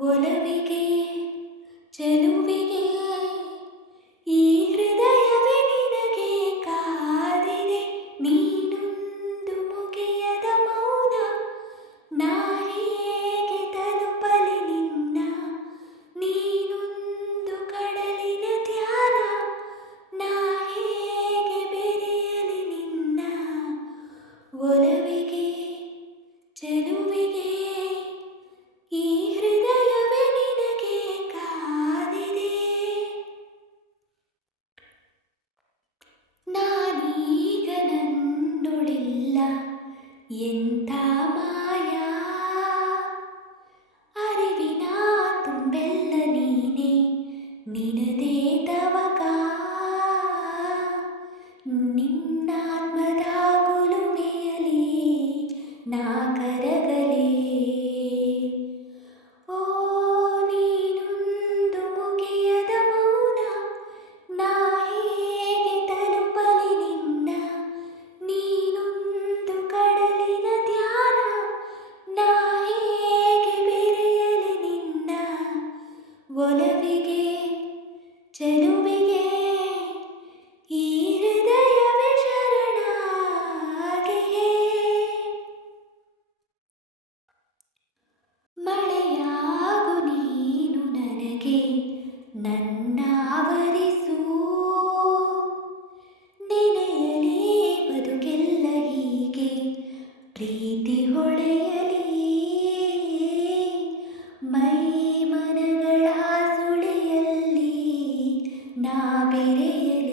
ಒಲವಿಗೆ ಚೆಲುವಿಗೆ ಈ ಹೃದಯವೇ ನಿನಗೆ ಕಾದಿದೆ. ನೀನೊಂದು ಮುಗಿಯದ ಮೌನ, ನಾ ಹೇಗೆ ತಲುಪಲಿ ನಿನ್ನ. ನೀನೊಂದು ಕಡಲಿನ ಧ್ಯಾನ, ನಾ ಹೇಗೆ ಬೆರೆಯಲಿ ನಿನ್ನ. ಒಲವಿಗೆ ಚೆಲುವಿಗೆ ಈ ಹೃದಯವೇ ನಿನಗೆ ಕಾದಿದೆ. ನಾನೀಗ ನನ್ನೊಳಿಲ್ಲ ಎಂಥ ಮಾಯಾ, ಅರಿವಿನ ತುಂಬೆಲ್ಲ ನೀನೆ, ನಿನದೇ ತವಕ. ನಿನ್ನಾತ್ಮದ ಕುಲುಮೆಯಲಿ ನಾ ಕರಗಲೇ. ಓ ನೀನೊಂದು ಮುಗಿಯದ ಮೌನ, ನಾ ಹೇಗೆ ತಲುಪಲಿ ನಿನ್ನ. ನೀನೊಂದು ಕಡಲಿನ ಧ್ಯಾನ, ನಾ ಹೇಗೆ ಬೆರೆಯಲಿ ನಿನ್ನ. ಒಲವಿಗೆ ಚೆಲುವಿಗೆ ಈ ಹೃದಯವೇ ಶರಣಾಗಿಯೇ. ಮಳೆಯಾಗು ನೀನು ನನಗೆ ನನ್ನಾವರಿಸು, ನೆನೆಯಲಿ ಬದುಕೆಲ್ಲ ಹೀಗೆ ಪ್ರೀತಿ ಹೊಳೆಯಲಿ. ಮೈ ಮನಗಳ ಸುಳಿಯಲ್ಲಿ ನಾ ಬೆರೆಯಲಿ.